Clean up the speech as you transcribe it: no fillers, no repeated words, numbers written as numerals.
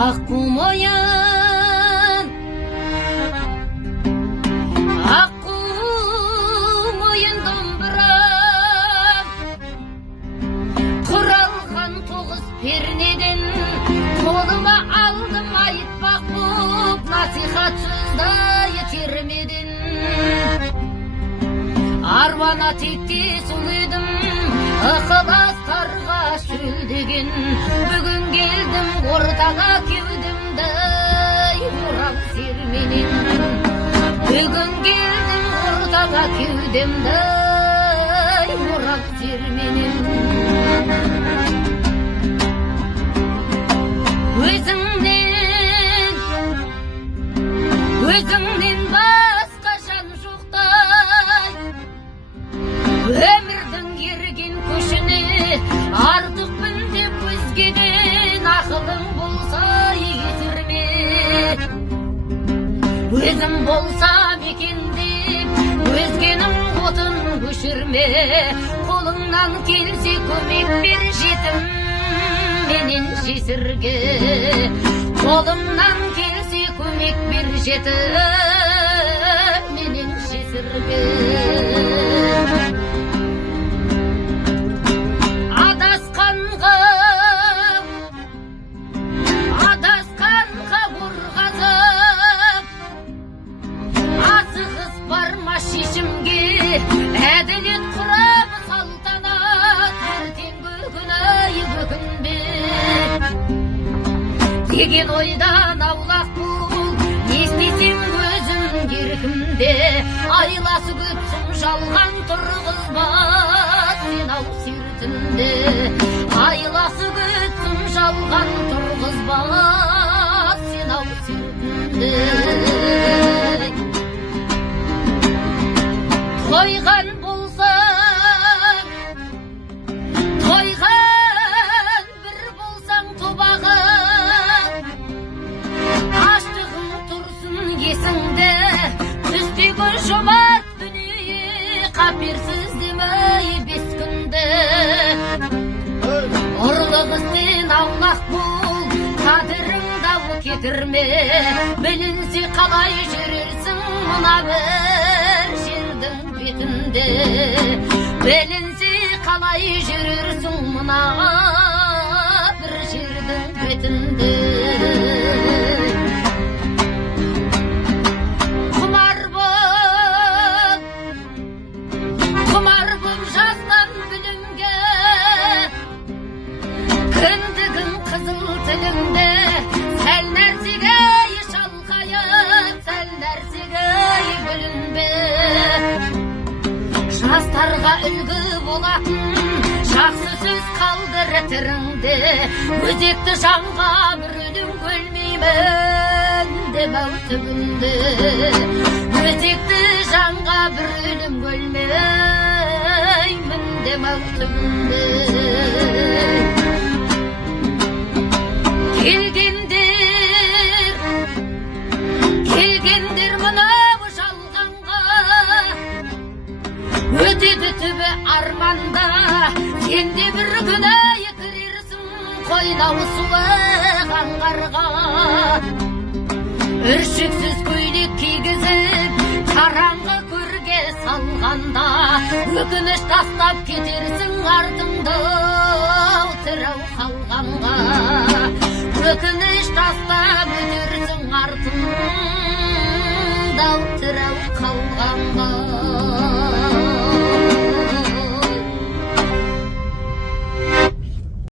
аққу мойын домбырам, құралған тоғыз пернеден қолыма алдым айтпақ боп насихат сөзді термеден. Армана текке сол едім, ықыластарға шөлдеген. Бүгін келдім ортаға кеудемді орап серменен. Бүгін келдім ортаға кеудемді орап серменен. Өзіңнен басқа жан жоқтай, өмірдің ерген көшіне артықпын деп өзгеден ақылың болса есірме. Өзім болсам екен деп өзгенің отын көшірме. Қолыңнан келсе көмек бер жетім менен жесірге. Қолымнан келсе көмек бер жетім менен жесірге. Адасқанға бұрғазып, асығыс барма шешімге. Әділет құрамы салтанат, ертеңгі күні бүгінбе. Деген ойдан аулақ бол, не істесең өзің еркімде. Айласы көпсің жалған тұрғызба сен ау сертінде. Айласы көпсің жалған тұрғызба сен ау сертінде. Тойған болсаң, тойған бір болсаң тобағы, аштығың тұрсын есіңде. Түстегі жомарт дүние қаперсіз демей бес күнде. Ұрлық істен аулақ бол, қадіріңді ау кетірме. Білінсе қалай жүрерсің мына бір жердің бетінде. Білінсе қалай жүрерсің мына бір жердің бетінде. Құмар бол жастан білімге, кіндігің қызыл тілімде. Сәл нәрсеге шалқайып, сәл нәрсеге бүлінбе. Жастарға үлгі болатын жақсы сөз қалдыр тіріңде. Өзекті жанға бір өлім өлмеймін демеу түбінде. Өзекті жанға бір өлім өлмеймін демеу түбінде. Келгендер мынау жалғанға, өтеді түбі арманда. Сенде бір күні кірерсің қойнау суық аңғарға. Үршіксіз көйлек кигізіп қараңғы көрге салғанда, өкініш тастап кетерсің артыңды тірәу қалғанға. Өкініш тастап өтерсің артыңды тірәу қалғанға.